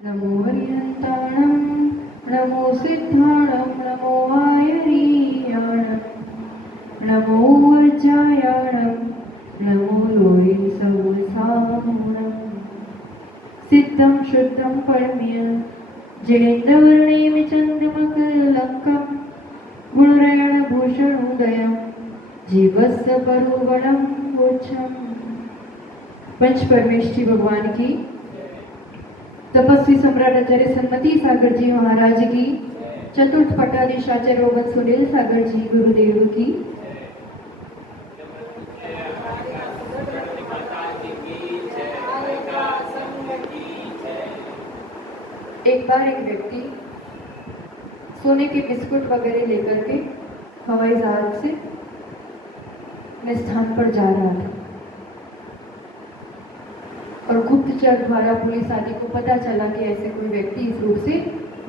नमो हरिहंताणं नमो सिद्धाणं नमो आयरीयाणं नमो वज्रायाणं नमो लोये सवसावणं सिद्धं शुद्धं परम्य जयेन्द्रवर्णेमि चन्द्रमकलङ्कं गुणरायणभूषणोदयं जीवस्य परुवणं वोच्छम्। पंच परमेष्ठी भगवान की, तपस्वी सम्राट आचार्य सन्मति सागर जी महाराज की, चतुर्थ पटाधीश आचार्य रोगन सुनील सागर जी गुरुदेव की। एक बार एक व्यक्ति सोने के बिस्कुट वगैरह लेकर के हवाई जहाज से अपने स्थान पर जा रहा था और गुप्तचर द्वारा पुलिस आदि को पता चला कि ऐसे कोई व्यक्ति इस रूप से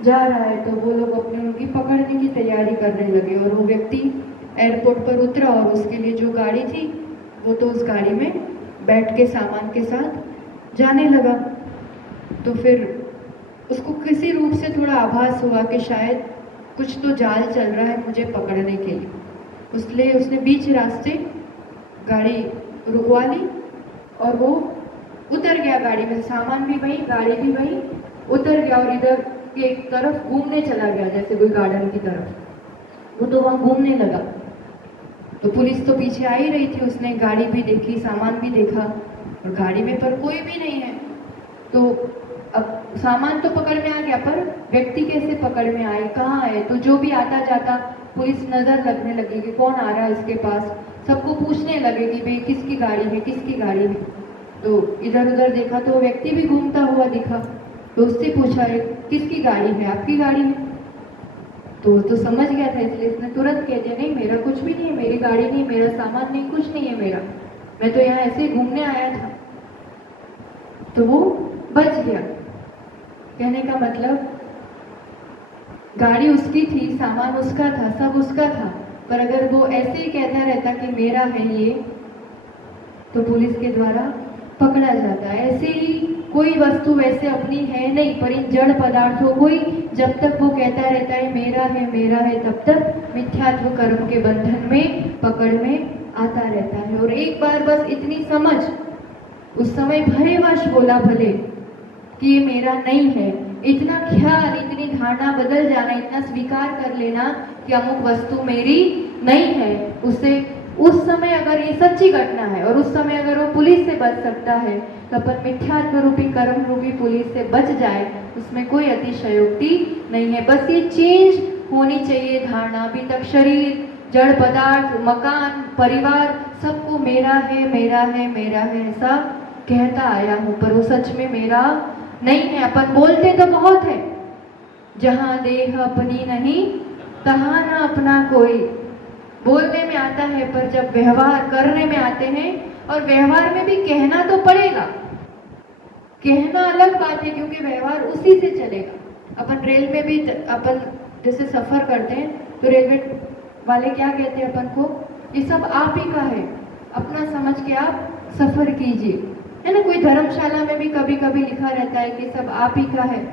जा रहा है, तो वो लोग अपने उनकी पकड़ने की तैयारी करने लगे और वो व्यक्ति एयरपोर्ट पर उतरा और उसके लिए जो गाड़ी थी वो तो उस गाड़ी में बैठ के सामान के साथ जाने लगा। तो फिर उसको किसी रूप से थोड़ा आभास हुआ कि शायद कुछ तो जाल चल रहा है मुझे पकड़ने के लिए, इसलिए उसने बीच रास्ते गाड़ी रुकवा ली और वो उतर गया गाड़ी में। सामान भी वही, गाड़ी भी वही, उतर गया और इधर की एक तरफ घूमने चला गया, जैसे कोई गार्डन की तरफ। वो तो वहाँ घूमने लगा। तो पुलिस तो पीछे आ ही रही थी, उसने गाड़ी भी देखी, सामान भी देखा और गाड़ी में पर कोई भी नहीं है। तो अब सामान तो पकड़ में आ गया, पर व्यक्ति कैसे पकड़ में आए, कहाँ आए? तो जो भी आता जाता पुलिस नजर लगने लगी कि कौन आ रहा है इसके पास, सबको पूछने लगे कि भाई किसकी गाड़ी है, किसकी गाड़ी है। तो इधर उधर देखा तो व्यक्ति भी घूमता हुआ दिखा, तो उससे पूछा किसकी गाड़ी है, आपकी गाड़ी है? तो समझ गया था, इसलिए उसने तुरंत कह दिया नहीं मेरा कुछ भी नहीं है, मेरी गाड़ी नहीं, मेरा सामान नहीं, कुछ नहीं है मेरा, मैं तो यहाँ ऐसे ही घूमने आया था। तो वो बच गया। कहने का मतलब गाड़ी उसकी थी, सामान उसका था, सब उसका था, पर अगर वो ऐसे ही कहता रहता कि मेरा है ये, तो पुलिस के द्वारा पकड़ा जाता है। ऐसे ही कोई वस्तु वैसे अपनी है नहीं, पर इन जड़ पदार्थों को ही जब तक वो कहता रहता है मेरा है, तब तक मिथ्यात्व कर्म के बंधन में, पकड़ में आता रहता है। और एक बार बस इतनी समझ, उस समय भयवश बोला भले कि ये मेरा नहीं है, इतना ख्याल, इतनी धारणा बदल जाना, इतना स्वीकार कर लेना कि अमुक वस्तु मेरी नहीं है, उससे उस समय अगर ये सच्ची घटना है और उस समय अगर वो पुलिस से बच सकता है, तो अपन मिथ्यात्व रूपी कर्म रूपी पुलिस से बच जाए, उसमें कोई अतिशयोक्ति नहीं है। बस ये चेंज होनी चाहिए धारणा। अभी तक शरीर, जड़ पदार्थ, मकान, परिवार, सबको मेरा है ऐसा कहता आया हूँ, पर वो सच में मेरा नहीं है। अपन बोलते तो बहुत है, जहाँ देह अपनी नहीं तहाँ ना अपना कोई, बोलने में आता है, पर जब व्यवहार करने में आते हैं, और व्यवहार में भी कहना तो पड़ेगा, कहना अलग बात है क्योंकि व्यवहार उसी से चलेगा। अपन रेल में भी अपन जैसे सफर करते हैं तो रेलवे वाले क्या कहते हैं अपन को, ये सब आप ही का है, अपना समझ के आप सफर कीजिए, है ना। कोई धर्मशाला में भी कभी कभी लिखा रहता है कि सब आप ही का है,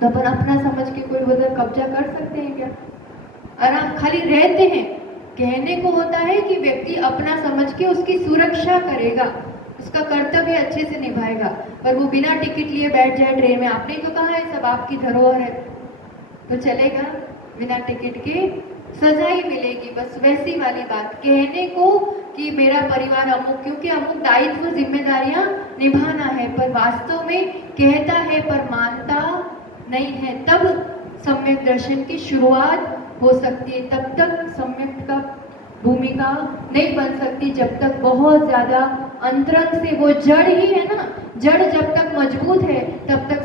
तो अपन अपना समझ के कोई उधर कब्जा कर सकते हैं क्या? आराम खाली रहते हैं। कहने को होता है कि व्यक्ति अपना समझ के उसकी सुरक्षा करेगा, उसका कर्तव्य अच्छे से निभाएगा, पर वो बिना टिकट लिए बैठ जाए ट्रेन में, आपने तो कहा है सब आपकी धरोहर है, तो चलेगा? बिना टिकट के सजा ही मिलेगी। बस वैसी वाली बात, कहने को कि मेरा परिवार अमुक, क्योंकि अमुक दायित्व जिम्मेदारियां निभाना है, पर वास्तव में कहता है पर मानता नहीं है। तब सम्यक दर्शन की शुरुआत हो सकती है, तब तक सम्यक का भूमिका नहीं बन सकती जब तक बहुत ज्यादा अंतरंग से वो जड़ ही है ना, जड़ जब तक मजबूत है तब तक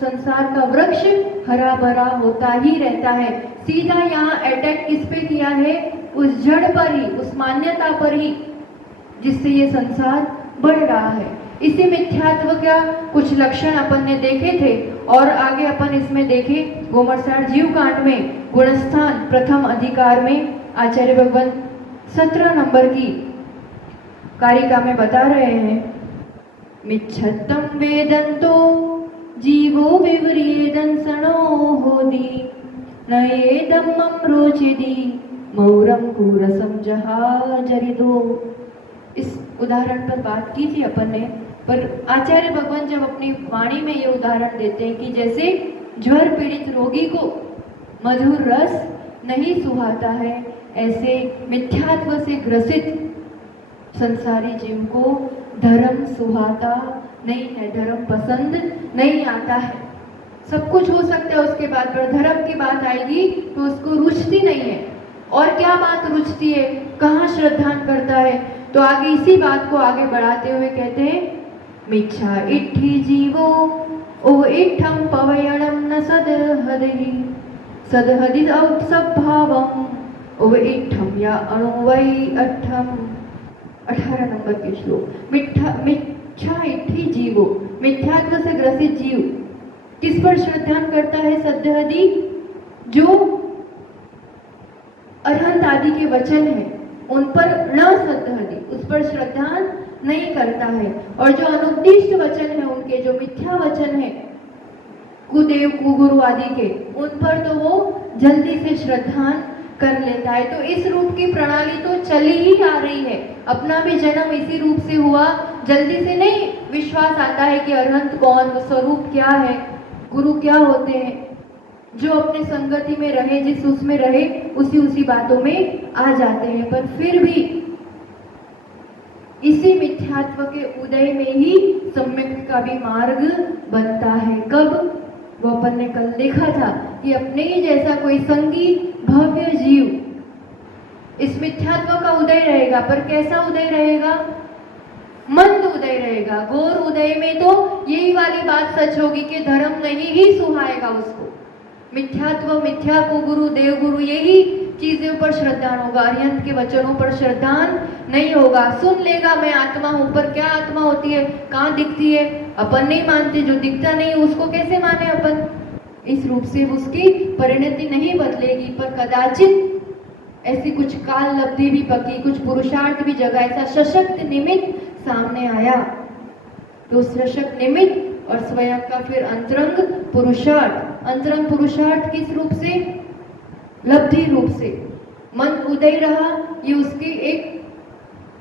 संसार का वृक्ष हरा भरा होता ही रहता है। सीधा यहाँ अटैक किस पे किया है? उस जड़ पर ही, उस मान्यता पर ही, जिससे ये संसार बढ़ रहा है। इसी मिथ्यात्व का कुछ लक्षण अपन ने देखे थे और आगे अपन इसमें देखे गोमरसाड़ जीव कांड में गुणस्थान प्रथम अधिकार में आचार्य भगवान 17 नंबर की कारिका में बता रहे हैं, मिच्छत्तम वेदंतो जीवो विवरियेदं सणो होदी नयेदम्मं रोचिदी मौरम कूरसम जहाजरिदो। इस उदाहरण पर बात की थी अपन ने, पर आचार्य भगवान जब अपनी वाणी में ये उदाहरण देते हैं कि जैसे ज्वर पीड़ित रोगी को मधुर रस नहीं सुहाता है, ऐसे मिथ्यात्व से ग्रसित संसारी जीव को धर्म सुहाता नहीं है, धर्म पसंद नहीं आता है। सब कुछ हो सकता है उसके बाद, पर धर्म की बात आएगी तो उसको रुचती नहीं है। और क्या बात रुचती है, कहाँ श्रद्धान करता है, तो आगे इसी बात को आगे बढ़ाते हुए कहते हैं मिच्छा इट्ठी जीवो ओ इट्ठम पवयणम न सदहदि सदहदि सद्भावम ओ इट्ठम या अणुवै अट्ठम। 18 नंबर के श्लोक। मिच्छा इट्ठी जीवो, मिथ्यात्व से ग्रसित जीव किस पर श्रद्धान करता है? सद्हदि, जो अरहंत आदि के वचन है उन पर न सद्हदि, उस पर श्रद्धान नहीं करता है। और जो अनुद्दिष्ट वचन है उनके, जो मिथ्या वचन है कुदेव कुगुरु आदि के, उन पर तो वो जल्दी से श्रद्धान कर लेता है। तो इस रूप की प्रणाली तो चली ही आ रही है। अपना भी जन्म इसी रूप से हुआ, जल्दी से नहीं विश्वास आता है कि अरहंत कौन, स्वरूप क्या है, गुरु क्या होते हैं। जो अपने संगति में रहे, जिस उसमें रहे, उसी बातों में आ जाते हैं। पर फिर भी इसी मिथ्यात्व के उदय में ही सम्यक का भी मार्ग बनता है। कब? वो अपन ने कल देखा था कि अपने ही जैसा कोई संगी भव्य जीव, इस मिथ्यात्व का उदय रहेगा। पर कैसा उदय रहेगा? मंद उदय रहेगा। घोर उदय में तो यही वाली बात सच होगी कि धर्म नहीं ही सुहाएगा उसको। मिथ्यात्व, मिथ्या को गुरु, देव गुरु, यही चीजों पर श्रद्धान होगा, अरिहंत के वचनों पर श्रद्धान नहीं होगा। सुन लेगा मैं आत्मा हूं, पर क्या आत्मा होती है, कहाँ दिखती है, अपन नहीं मानते। जो दिखता नहीं उसको कैसे माने अपन? इस रूप से उसकी परिणति नहीं बदलेगी। पर कदाचित ऐसी कुछ काल लब्धि भी पकी, कुछ पुरुषार्थ भी जगा, ऐसा सशक्त निमित्त सामने आया, तो सशक्त निमित्त और स्वयं का फिर अंतरंग पुरुषार्थ। अंतरंग पुरुषार्थ किस रूप से? लब्धि रूप से। मन उदय रहा, ये उसकी एक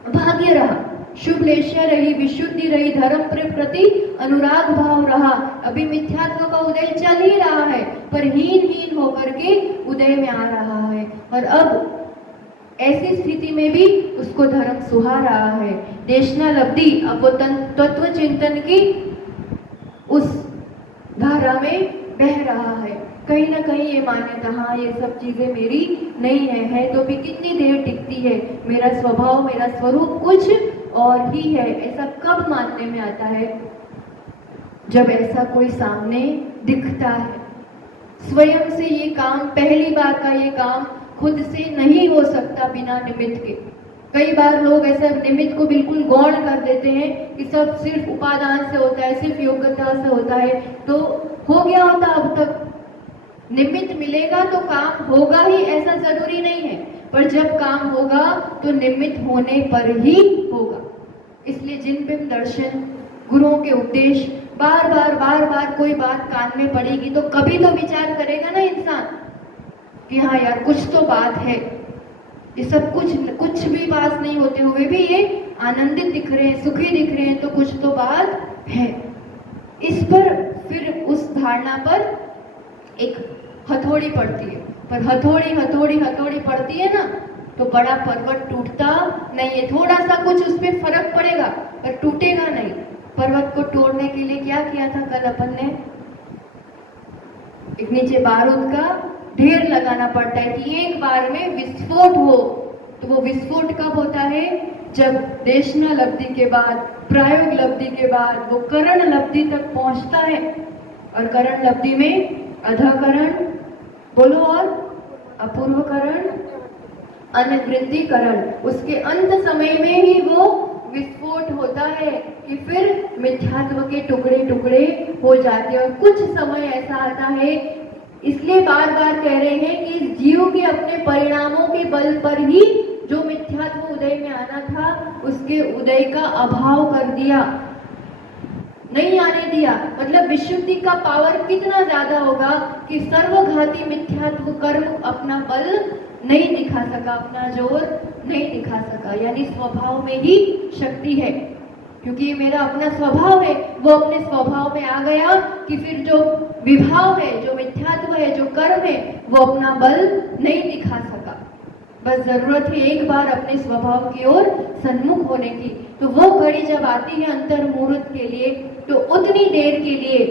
भाग्य रहा, शुभ लेशा रही, विशुद्धि रही, धर्म प्रति अनुराग भाव रहा। अभी मिथ्यात्व का उदय चल ही रहा है, पर हीन होकर के उदय में आ रहा है। और अब ऐसी स्थिति में भी उसको धर्म सुहा रहा है। देशना लब्धि, अब वो तत्व चिंतन की उस धारा में बह रहा है। कहीं ना कहीं ये मान्यता, हाँ ये सब चीजें मेरी नहीं है तो भी कितनी देर टिकती है, मेरा स्वभाव, मेरा स्वरूप कुछ और ही है। ऐसा कब मानने में आता है? जब ऐसा कोई सामने दिखता है। स्वयं से ये काम, पहली बार का ये काम खुद से नहीं हो सकता बिना निमित्त के। कई बार लोग ऐसा निमित्त को बिल्कुल गौण कर देते हैं कि सब सिर्फ उपादान से होता है, सिर्फ योग्यता से होता है, तो हो गया होता। अब तक निमित्त मिलेगा तो काम होगा ही, ऐसा जरूरी नहीं है, पर जब काम होगा तो निमित्त होने पर ही होगा। इसलिए जिन बिंब दर्शन, गुरुओं के उपदेश, बार बार कोई बात कान में पड़ेगी तो कभी तो विचार करेगा ना इंसान कि हाँ यार कुछ तो बात है। ये सब कुछ भी पास नहीं होते हुए भी ये आनंदित दिख रहे हैं, सुखी दिख रहे हैं, तो कुछ तो बात है। इस पर फिर उस धारणा पर एक हथौड़ी पड़ती है। पर हथौड़ी पड़ती है ना, तो बड़ा पर्वत टूटता नहीं है। थोड़ा सा कुछ उसमें फर्क पड़ेगा पर टूटेगा नहीं। पर्वत को तोड़ने के लिए क्या किया था कल अपन ने? एक नीचे बारूद का ढेर लगाना पड़ता है कि एक बार में विस्फोट हो। तो वो विस्फोट कब होता है? जब देशना लब्धि के बाद, प्रायोग लब्धि के बाद वो करण लब्धि तक पहुंचता है। और करण लब्धि में अधकरण, बोलो, और अपूर्वकरण, अनिवृत्तिकरण, उसके अंत समय में ही वो विस्फोट होता है कि फिर मिथ्यात्व के टुकड़े टुकड़े हो जाते हैं। और कुछ समय ऐसा आता है, इसलिए बार कह रहे हैं कि इस जीव के अपने परिणामों के बल पर ही जो मिथ्यात्व उदय में आना था, उसके उदय का अभाव कर दिया। नहीं आने दिया, मतलब विशुद्धि का पावर कितना ज्यादा होगा कि सर्वघाती मिथ्यात्व कर्म अपना बल नहीं दिखा सका, अपना जोर नहीं दिखा सका। यानी स्वभाव में ही शक्ति है, क्योंकि ये मेरा अपना स्वभाव है, वो अपने स्वभाव में आ गया कि फिर जो विभाव है, जो मिथ्यात्व है, जो कर्म है, वो अपना बल नहीं दिखा सका। बस जरूरत है एक बार अपने स्वभाव की ओर सन्मुख होने की। तो वो घड़ी जब आती है अंतर मुहूर्त के लिए, तो उतनी देर के लिए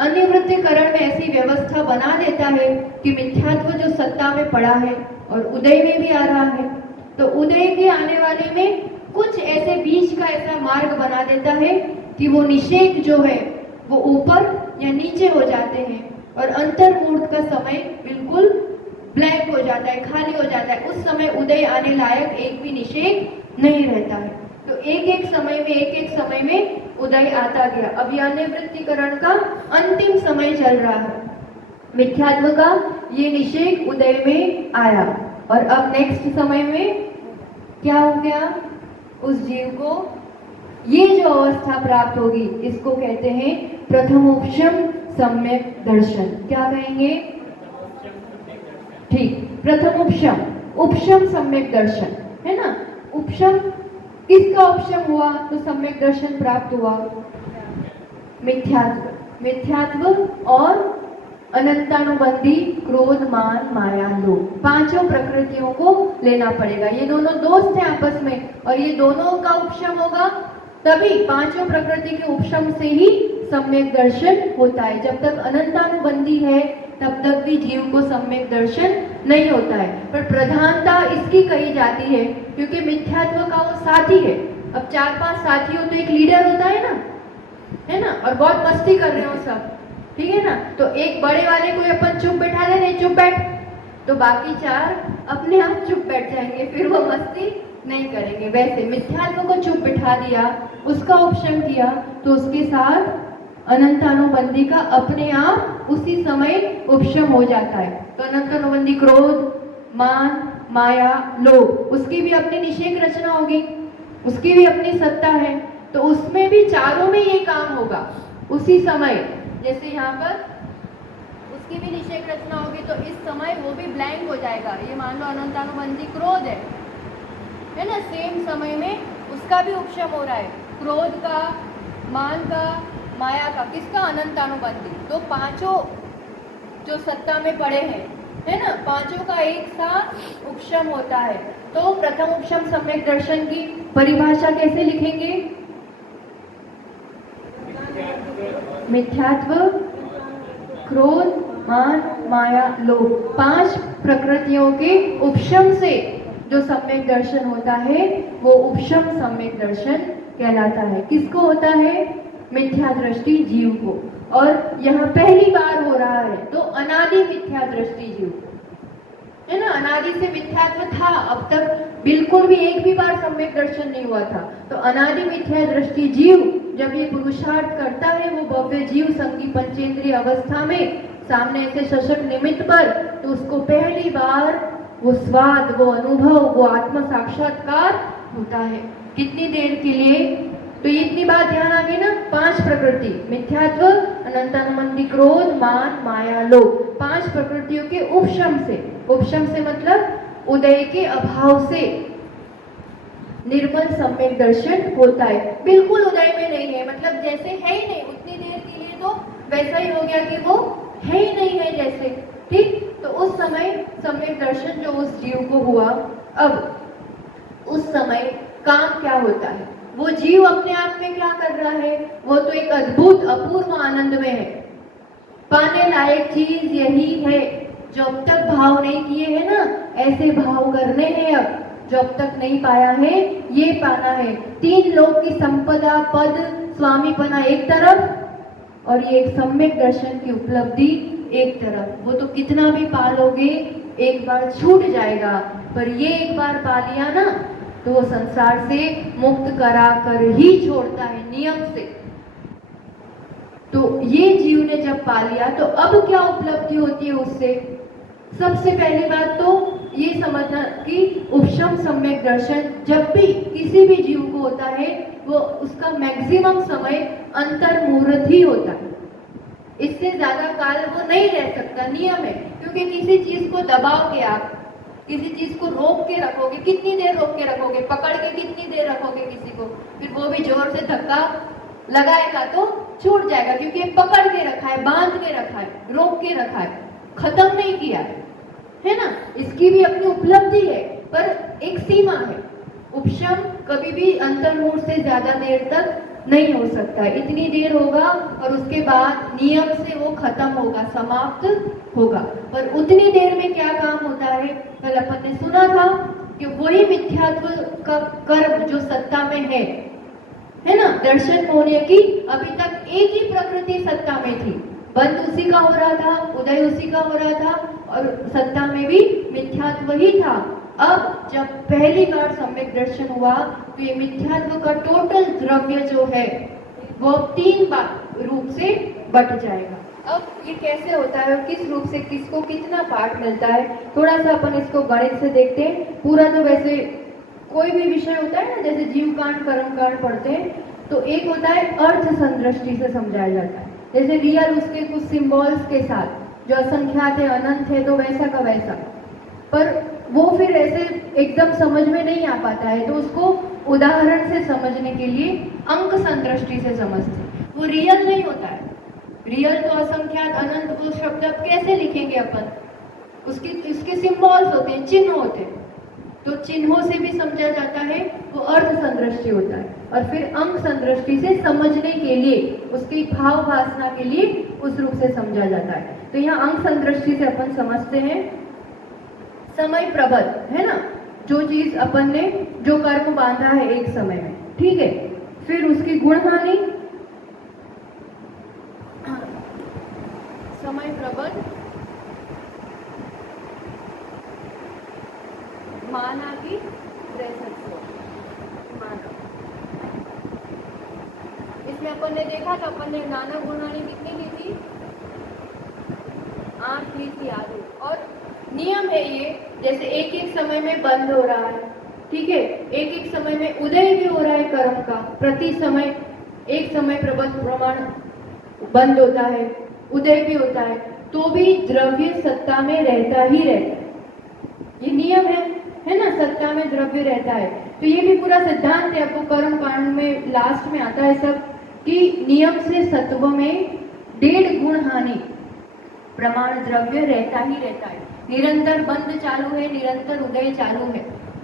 अनिवृत्तिकरण में ऐसी व्यवस्था बना देता है कि मिथ्यात्व जो सत्ता में पड़ा है और उदय में भी आ रहा है, तो उदय के आने वाले में कुछ ऐसे बीच का ऐसा मार्ग बना देता है कि वो निषेक जो है वो ऊपर या नीचे हो जाते हैं और अंतर मुहूर्त का समय बिल्कुल ब्लैंक हो जाता है, खाली हो जाता है। उस समय उदय आने लायक एक भी निषेक नहीं रहता है। तो एक एक समय में उदय आता गया। अब यह निवृत्तिकरण का अंतिम समय चल रहा है, मिथ्यात्व का ये निषेक उदय में आया और अब नेक्स्ट समय में क्या हो गया, उस जीव को ये जो अवस्था प्राप्त होगी इसको कहते हैं प्रथमोपशम सम्यक दर्शन। क्या कहेंगे? ठीक, प्रथमोपशम, उपशम सम्यक दर्शन है ना। उपशम, किसका उपशम हुआ तो सम्यक दर्शन प्राप्त हुआ? मिथ्यात्व, मिथ्यात्व और अनंतानुबंधी क्रोध मान माया लोभ, पांचों प्रकृतियों को लेना पड़ेगा। ये दोनों दोस्त हैं आपस में और ये दोनों का उपशम होगा तभी, पांचों प्रकृति के उपशम से ही सम्यक दर्शन होता है। जब तक अनंतानुबंधी है तब तक भी जीव को सम्यक दर्शन नहीं होता है। पर प्रधानता इसकी कही जाती है क्योंकि मिथ्यात्व का वो साथी है। अब 4-5 साथी हो तो एक लीडर होता है ना, और बहुत मस्ती कर रहे हो सब, ठीक है ना। तो एक बड़े वाले को अपन चुप बैठा दे, नहीं चुप बैठ, तो बाकी 4 अपने आप चुप बैठ जाएंगे, फिर वो मस्ती नहीं करेंगे। वैसे मिथ्यात्व को चुप बिठा दिया, उसका उपशम किया, तो उसके साथ अनंतानुबंधी का अपने आप उसी समय उपशम हो जाता है। तो अनंतानुबंधी क्रोध, मान, माया, लोभ, उसकी भी अपनी निषेक रचना होगी, उसकी भी अपनी सत्ता है, तो उसमें भी चारों में ये काम होगा उसी समय। जैसे यहाँ पर उसकी भी निषेक रचना होगी तो इस समय वो भी ब्लैंक हो जाएगा। ये मान लो अनंतानुबंधी क्रोध है ना, सेम समय में उसका भी उपशम हो रहा है, क्रोध का, मान का, माया का, किसका? अनंतानुबंधी। तो पांचों जो सत्ता में पड़े हैं, है ना, पांचों का एक साथ उपशम होता है। तो प्रथम उपशम सम्यक दर्शन की परिभाषा कैसे लिखेंगे? मिथ्यात्व, क्रोध, मान, माया, लोभ, 5 प्रकृतियों के उपशम से जो सम्यक दर्शन होता है वो उपशम सम्यक दर्शन कहलाता है। किसको होता है? मिथ्या दृष्टि जीव को। और यहाँ पहली बार हो रहा है तो अनादि मिथ्या दृष्टि जीव को, है ना। अनादि से मिथ्यात्व था, अब तक बिल्कुल भी एक भी बार सम्यक दर्शन नहीं हुआ था। तो अनादि मिथ्या दृष्टि जीव जब ये पुरुषार्थ करता है, वो भव्य जीव संगी पंचेंद्रिय अवस्था में सामने ऐसे सशक्त निमित्त पर, तो उसको पहली बार वो स्वाद, वो अनुभव, वो आत्म साक्षात्कार होता है। कितनी देर के लिए? तो ये इतनी बात ध्यान आ गई ना, 5 प्रकृति, मिथ्यात्व, अनंतानुबंधी क्रोध, मान, माया, लोभ, 5 प्रकृतियों के उपशम से, उपशम से मतलब उदय के अभाव से निर्मल सम्यक दर्शन होता है। बिल्कुल उदय में नहीं है, मतलब जैसे है ही नहीं, उतनी देर के लिए तो वैसा ही हो गया कि वो है ही नहीं है जैसे, ठीक। तो उस समय सम्यक दर्शन जो उस जीव को हुआ, अब उस समय काम क्या होता है? वो जीव अपने आप में क्या कर रहा है? वो तो एक अद्भुत अपूर्व आनंद में है। पाने लायक चीज यही है, जो अब तक भाव नहीं किए हैं ना, ऐसे भाव करने हैं। अब जो अब तक नहीं पाया है ये पाना है। 3 लोक की संपदा, पद, स्वामीपना एक तरफ और ये एक सम्यक दर्शन की उपलब्धि एक तरफ। वो तो कितना भी पालोगे एक बार छूट जाएगा, पर ये एक बार पा लिया ना तो वो संसार से मुक्त करा कर ही छोड़ता है नियम से। तो ये जीव ने जब पा लिया तो अब क्या उपलब्धि होती है उससे? सबसे पहली बात तो ये समझना कि उपशम सम्यक दर्शन जब भी किसी भी जीव को होता है वो उसका मैक्सिमम समय अंतर्मुहूर्त ही होता है। इससे ज्यादा काल वो नहीं रह सकता, नियम है। क्योंकि किसी चीज को दबाओगे आप, किसी चीज को रोक के रखोगे, कितनी देर रोक के रखोगे, पकड़ के कितनी देर रखोगे किसी को, फिर वो भी जोर से धक्का लगाएगा तो छूट जाएगा, क्योंकि ये पकड़ के रखा है, बांध के रखा है, रोक के रखा है, खत्म नहीं किया है ना। इसकी भी अपनी उपलब्धि है, पर एक सीमा है। उपशम कभी भी अंतर्मुहूर्त से ज्यादा देर तक नहीं हो सकता, इतनी देर होगा और उसके बाद नियम से वो खत्म होगा, समाप्त होगा। पर उतनी देर में क्या काम होता है, कल अपन ने सुना था कि वही मिथ्यात्व का कर्म जो सत्ता में है ना, दर्शन होने की अभी तक एक ही प्रकृति सत्ता में थी, बंद उसी का हो रहा था, उदय उसी का हो रहा था और सत्ता में भी मिथ्यात्व ही था। अब जब पहली बार सम्यक दर्शन हुआ तो ये मिथ्यात्व का टोटल द्रव्य जो है वो 3 रूप से बट जाएगा। अब ये कैसे होता है और किस रूप से किसको कितना पार्ट मिलता है, थोड़ा सा अपन इसको गणित से देखते हैं। पूरा तो वैसे कोई भी विषय होता है ना, जैसे जीव कांड कर्म कांड पढ़ते हैं तो एक होता है अर्थ संदृष्टि से समझाया जाता है, जैसे रियल उसके कुछ सिंबल्स के साथ जो असंख्यात है, अनंत है, तो वैसा का वैसा। पर वो फिर ऐसे एकदम समझ में नहीं आ पाता है, तो उसको उदाहरण से समझने के लिए अंक संदृष्टि से समझते हैं। वो रियल नहीं होता है, रियल तो असंख्यात अनंत वो शब्द अब कैसे लिखेंगे अपन, उसके सिंबल्स होते हैं, चिन्ह होते हैं, तो चिन्हों से भी समझा जाता है, वो अर्थ संदृष्टि होता है। और फिर अंक संदृष्टि से समझने के लिए, उसकी भाव भासना के लिए उस रूप से समझा जाता है। तो यहाँ अंक संदृष्टि से अपन समझते हैं समय प्रबल, है ना, जो चीज अपन ने जो कर्म बांधा है एक समय में, ठीक है। फिर उसकी गुण हानि, समय प्रबल माना की माना, इसमें अपन ने देखा था, अपन ने नाना गुणानी कितनी ली थी, 8 ली थी आधी। और नियम है ये, जैसे एक एक समय में बंद हो रहा है, ठीक है, एक एक समय में उदय भी हो रहा है कर्म का, प्रति समय एक समय प्रबल प्रमाण बंद होता है, उदय भी होता है, तो भी द्रव्य सत्ता में रहता ही रहता है। ये नियम है ना, सत्ता में द्रव्य रहता है। तो ये भी पूरा सिद्धांत है, आपको कर्म कांड में लास्ट में आता है सब, कि नियम से सत्व में 1.5 गुण हानि प्रमाण द्रव्य रहता ही रहता है। निरंतर बंद चालू है, निरंतर उदय चालू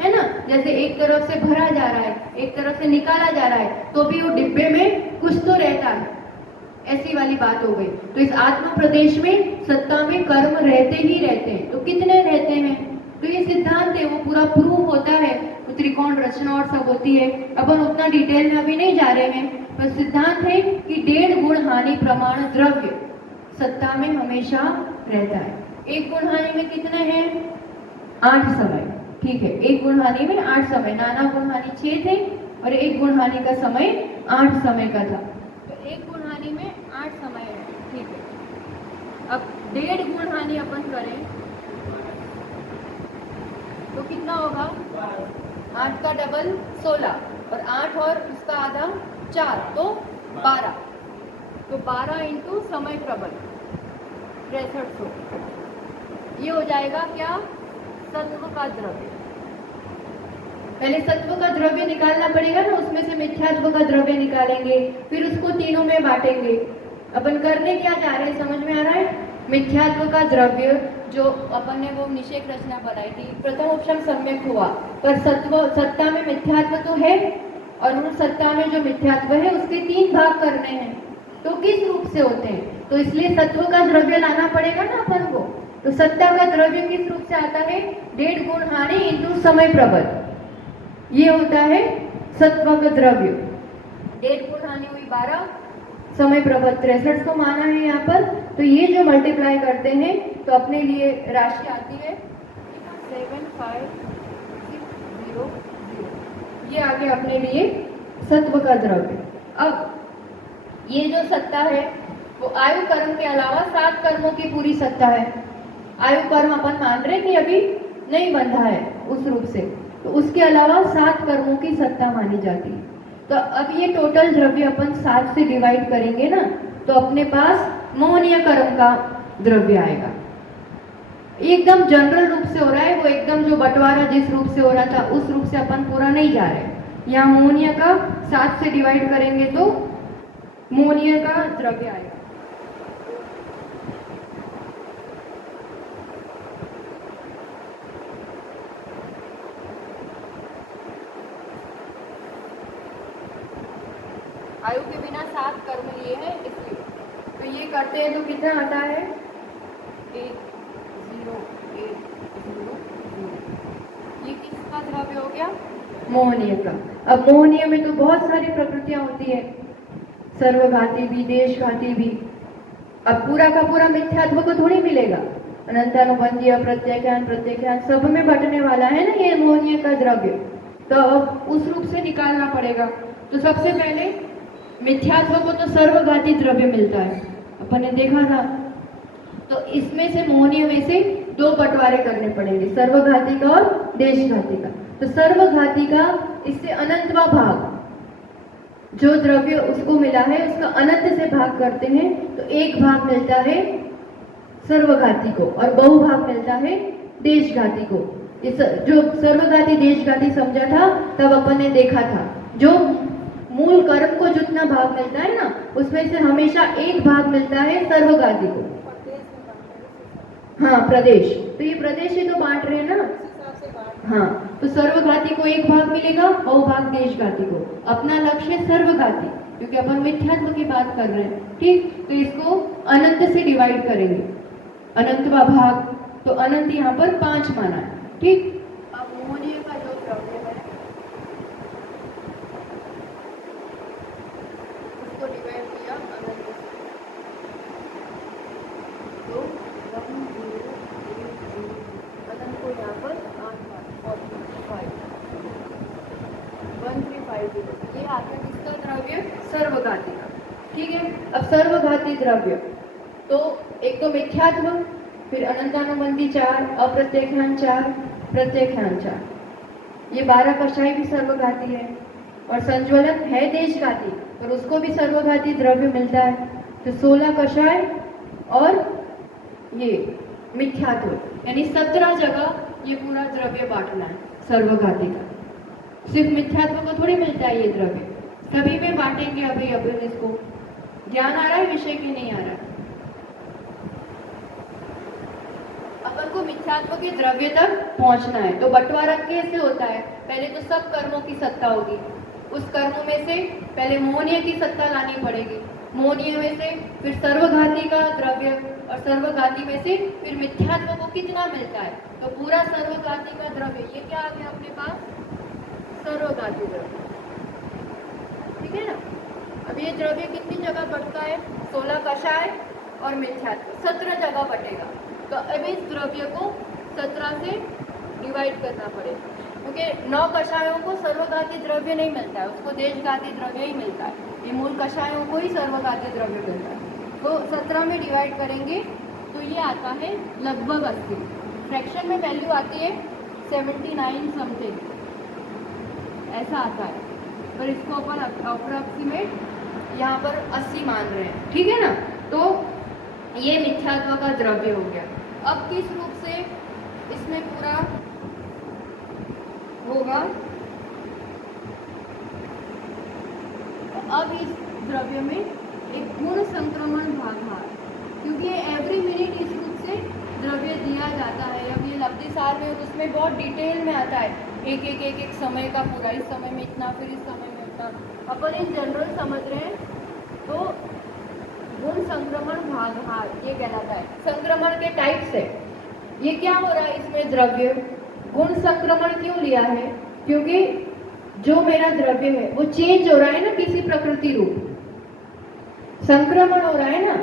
है ना। जैसे एक तरफ से भरा जा रहा है, एक तरफ से निकाला जा रहा है, तो भी वो डिब्बे में कुछ तो रहता है, ऐसी वाली बात हो गई। तो इस आत्म प्रदेश में सत्ता में कर्म रहते ही रहते हैं, तो कितने रहते हैं, तो ये सिद्धांत है, वो पूरा प्रूव होता है, तो त्रिकोण रचना और सब होती है, अपन उतना डिटेल में अभी नहीं जा रहे हैं। पर सिद्धांत है कि 1.5 गुण हानि प्रमाण द्रव्य सत्ता में हमेशा रहता है। एक गुण हानि में कितने हैं, 8 समय, ठीक है, एक गुण हानि में 8 समय, नाना गुण हानि 6 थे और एक गुण हानि का समय 8 समय का था, तो एक गुण हानि में 8 समय है, ठीक है। अब 1.5 गुण हानि अपन करें तो कितना होगा, 8 का डबल 16 और 8 और उसका आधा 4, तो 12, तो 12 इंटू समय प्रबल 6300, ये हो जाएगा क्या, सत्व का द्रव्य। पहले सत्व का द्रव्य निकालना पड़ेगा ना, उसमें से मिथ्यात्व का द्रव्य निकालेंगे, फिर उसको तीनों में बांटेंगे। अपन करने क्या जा रहे हैं, समझ में आ रहा है। मिथ्यात्व का द्रव्य जो अपन ने वो निषेक रचना बनाई थी, प्रथम उपशम सम्यक हुआ, पर सत्ता में मिथ्यात्व तो है, और उन सत्ता में जो मिथ्यात्व है उसके 3 भाग करने हैं, तो किस रूप से होते हैं, तो इसलिए सत्व का द्रव्य लाना पड़ेगा ना अपन को। तो सत्ता का द्रव्य किस रूप से आता है, 1.5 गुण हानि इंटू समय प्रबल, ये होता है सत्व का द्रव्य। 1.5 गुण हानि हुई 12, समय प्रबल 6300 माना है यहाँ पर। तो ये जो मल्टीप्लाई करते हैं तो अपने लिए राशि आती है 75600, ये आगे अपने लिए सत्व का द्रव्य। अब ये जो सत्ता है वो आयु कर्म के अलावा 7 कर्मों की पूरी सत्ता है। आयु कर्म अपन मान रहे कि अभी नहीं बंधा है उस रूप से, तो उसके अलावा 7 कर्मों की सत्ता मानी जाती है। तो अब ये टोटल द्रव्य अपन 7 से डिवाइड करेंगे ना, तो अपने पास मोहनीय कर्म का द्रव्य आएगा। एकदम जनरल रूप से हो रहा है, वो एकदम जो बंटवारा जिस रूप से हो रहा था उस रूप से अपन पूरा नहीं जा रहे। यहाँ मोहनीय का 7 से डिवाइड करेंगे तो मोहनीय का द्रव्य आएगा। आयु के बिना 7 कर्म लिए हैं इसलिए, तो ये करते हैं तो कितना आता है 1 0 1 0 0। ये किसका द्रव्य हो गया? मोहनीय का। अब मोहनीय में तो बहुत सारी प्रकृतियां होती है, सर्वघाती भी, देशघाती भी। अब पूरा का पूरा मिथ्यात्व को थोड़ी मिलेगा, अनंतानुबंधी, अप्रत्यख्यान, प्रत्यख्यान सब में बंटने वाला है ना ये मोहनीय का द्रव्य। तो अब उस रूप से निकालना पड़ेगा। तो सबसे पहले मिथ्यात्व को तो सर्वघाती द्रव्य मिलता है, अपन ने देखा था। तो इसमें से मोहनीय में से 2 बंटवारे करने पड़ेंगे, सर्वघाती का और देशघाती का। तो सर्वघाती का इससे अनंतवा भाग जो द्रव्य उसको मिला है उसका अनंत से भाग करते हैं, तो 1 भाग मिलता है सर्वघाती को और बहुभाग मिलता है देशघाती को। इस जो सर्वघाती देशघाती समझा था तब अपन ने देखा था, जो मूल कर्म को जितना भाग मिलता है ना उसमें से हमेशा 1 भाग मिलता है सर्वघाती को। हाँ, प्रदेश, तो ये प्रदेश ही तो बांट रहे हैं ना। हाँ, तो सर्वघाती को 1 भाग मिलेगा, बहुभाग देशघाती को। अपना लक्ष्य है सर्वघाती, क्योंकि अपन मिथ्यात्व की बात कर रहे हैं, ठीक। तो इसको अनंत से डिवाइड करेंगे, अनंतवा भाग, तो अनंत यहाँ पर 5 माना है, ठीक। अब मोहनीय का जो द्रव्य है उसको डिवाइड किया अनंत से, तो 1 0 1 0 अनंत को यहाँ पर 1350, ये आता है किसका द्रव्य? सर्वघाती का, ठीक है। अब सर्वघाती द्रव्य तो एक तो मिथ्यात्व, फिर अनंतानुबंधी 4, अप्रत्यख्यान 4, प्रत्यख्यान 4। ये 12 कषाय भी सर्वघाती है, और संज्वलन है देशघाती पर उसको भी सर्वघाती द्रव्य मिलता है। तो 16 कषाय और ये मिथ्यात्व, यानी 17 जगह ये पूरा द्रव्य बांटना है सर्वघाती का। सिर्फ मिथ्यात्व को थोड़ी मिलता है ये द्रव्य, सभी में बांटेंगे। अभी इसको ध्यान आ रहा है विषय की नहीं आ रहा है? अपन को मिथ्यात्व के द्रव्य तक पहुंचना है, तो बंटवारा कैसे होता है? पहले तो सब कर्मों की सत्ता होगी, उस कर्मों में से पहले मोहनीय की सत्ता लानी पड़ेगी, मोहनीय में से फिर सर्वघाती का द्रव्य, और सर्वघाती में से फिर मिथ्यात्व को कितना मिलता है, तो पूरा सर्वघाती का द्रव्य। ये क्या आ गया अपने पास? सर्वघाती द्रव्य, ठीक है ना। अब ये द्रव्य कितनी जगह बढ़ता है? 16 कषाय और मिथ्यात्व 17 जगह बटेगा। तो अब इस द्रव्य को 17 से डिवाइड करना पड़ेगा, क्योंकि 9 कषायों को सर्वघाती द्रव्य नहीं मिलता है, उसको देशघाती द्रव्य ही मिलता है। ये मूल कषायों को ही सर्वघाती द्रव्य मिलता है। तो 17 में डिवाइड करेंगे तो ये आता है लगभग 80। फ्रैक्शन में वैल्यू आती है 79 समथिंग, ऐसा आता है, पर इसको अपन अप्रोक्सीमेट यहाँ पर 80 मान रहे हैं, ठीक है ना। तो ये मिथ्यात्व का द्रव्य हो गया। अब किस रूप से इसमें पूरा होगा? अब इस द्रव्य में एक गुण संक्रमण भाग है, क्योंकि एवरी मिनट इस रूप से द्रव्य दिया जाता है। अब ये लब्धि सार में उसमें बहुत डिटेल में आता है, एक समय का पूरा, इस समय में इतना, फिर इस समय में इतना। अपन इन जनरल समझ रहे हैं, तो गुण संक्रमण भागहार ये कहलाता है। संक्रमण के टाइप्स है, ये क्या हो रहा है इसमें द्रव्य? गुण संक्रमण क्यों लिया है? क्योंकि जो मेरा द्रव्य है वो चेंज हो रहा है ना, किसी प्रकृति रूप संक्रमण हो रहा है ना,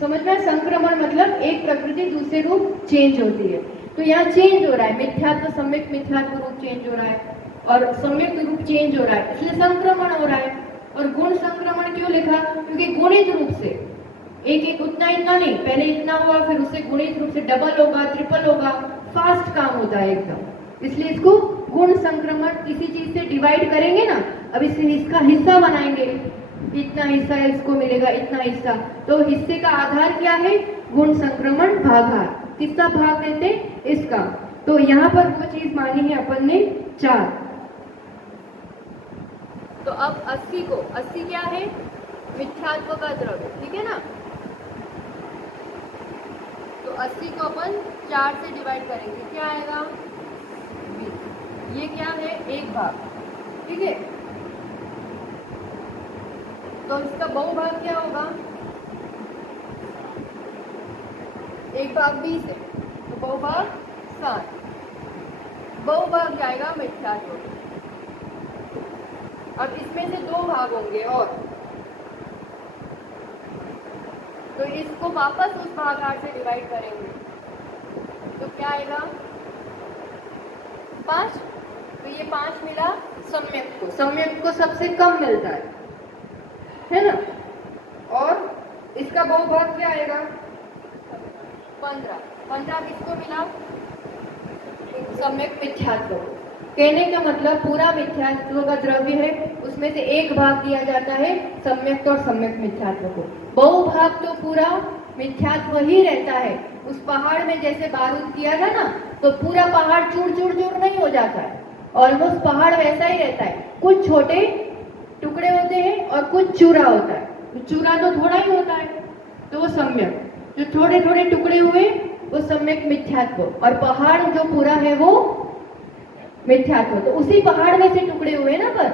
समझ में? संक्रमण मतलब एक प्रकृति दूसरे रूप चेंज होती है, तो यहाँ चेंज हो रहा है। मिथ्यात्व सम्यक मिथ्यात्व रूप चेंज हो रहा है और सम्यक रूप चेंज हो रहा है, इसलिए संक्रमण हो रहा है। और गुण संक्रमण क्यों लिखा? क्योंकि गुणित रूप से एक एक उतना इतना नहीं, पहले इतना हुआ फिर उससे गुणित रूप से डबल होगा, ट्रिपल होगा, फास्ट काम होता है एकदम। इसलिए इसको गुण संक्रमण, किसी चीज से डिवाइड करेंगे ना, अब इसे इसका हिस्सा बनाएंगे, इतना हिस्सा इसको मिलेगा, इतना हिस्सा, तो हिस्से का आधार क्या है? गुण संक्रमण भागाहार। किसका भाग देते? इसका। तो यहाँ पर वो चीज मानी है अपन ने 4। तो अब 80 को, 80 क्या है? मिथ्यात्व का द्रव्य, ठीक है ना। तो 80 को अपन 4 से डिवाइड करेंगे, क्या आएगा? 20। ये क्या है? 1 भाग, ठीक है। तो इसका बहुभाग क्या होगा? 1 भाग 20 है, तो बहुभाग 7। बहुभाग जाएगा मिथ्यात्व। अब इसमें से 2 भाग होंगे और, तो इसको वापस उस भागाहार से डिवाइड करेंगे, तो क्या आएगा? 5। तो ये 5 मिला सम्यक को। सम्यक को सबसे कम मिलता है ना। और इसका बहुभाग क्या आएगा? 15। 15 किसको मिला? सम्यक मिथ्यात्व। कहने का मतलब पूरा मिथ्यात्व का द्रव्य है, उसमें से 1 भाग दिया जाता है सम्यक और सम्यक मिथ्यात्व को। बहुभाग तो पूरा मिथ्यात्व ही रहता है। उस पहाड़ में जैसे बारूद किया था ना, तो पूरा पहाड़ चूर चूर चूर नहीं हो जाता है, ऑलमोस्ट पहाड़ वैसा ही रहता है। कुछ छोटे टुकड़े होते हैं और कुछ चूरा होता है। तो चूरा तो थोड़ा ही होता है, तो वो सम्यक। जो थोड़े थोड़े टुकड़े हुए वो सम्यक मिथ्यात्व, और पहाड़ जो पूरा है वो मिथ्यात्व। तो उसी पहाड़ में से टुकड़े हुए ना, पर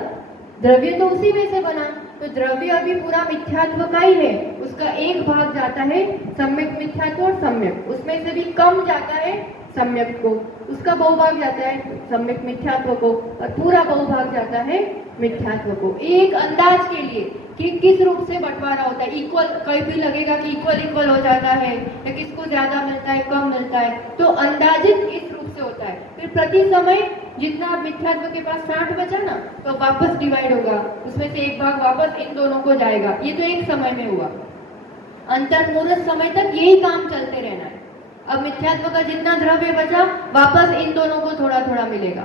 द्रव्य तो उसी में से बना, तो द्रव्य अभी पूरा मिथ्यात्व का ही है। उसका 1 भाग जाता है सम्यक मिथ्यात्व और सम्यक, उसमें से भी कम जाता है सम्यक को, उसका बहुभाग जाता है सम्यक मिथ्यात्व को, और पूरा बहुभाग जाता है मिथ्यात्व को। एक अंदाज के लिए कि किस रूप से बंटवारा होता है, इक्वल, कहीं भी लगेगा कि इक्वल इक्वल हो जाता है या किसको ज्यादा मिलता है, कम मिलता है, तो अंदाजित इस रूप से होता है। फिर प्रति समय जितना मिथ्यात्व के पास 60 बचा ना, तो वापस डिवाइड होगा, उसमें से 1 भाग वापस इन दोनों को जाएगा। ये तो एक समय में हुआ, अंतर्मुहूर्त समय तक यही काम चलते रहना है। अब मिथ्यात्व का जितना द्रव्य बचा, वापस इन दोनों को थोड़ा थोड़ा मिलेगा।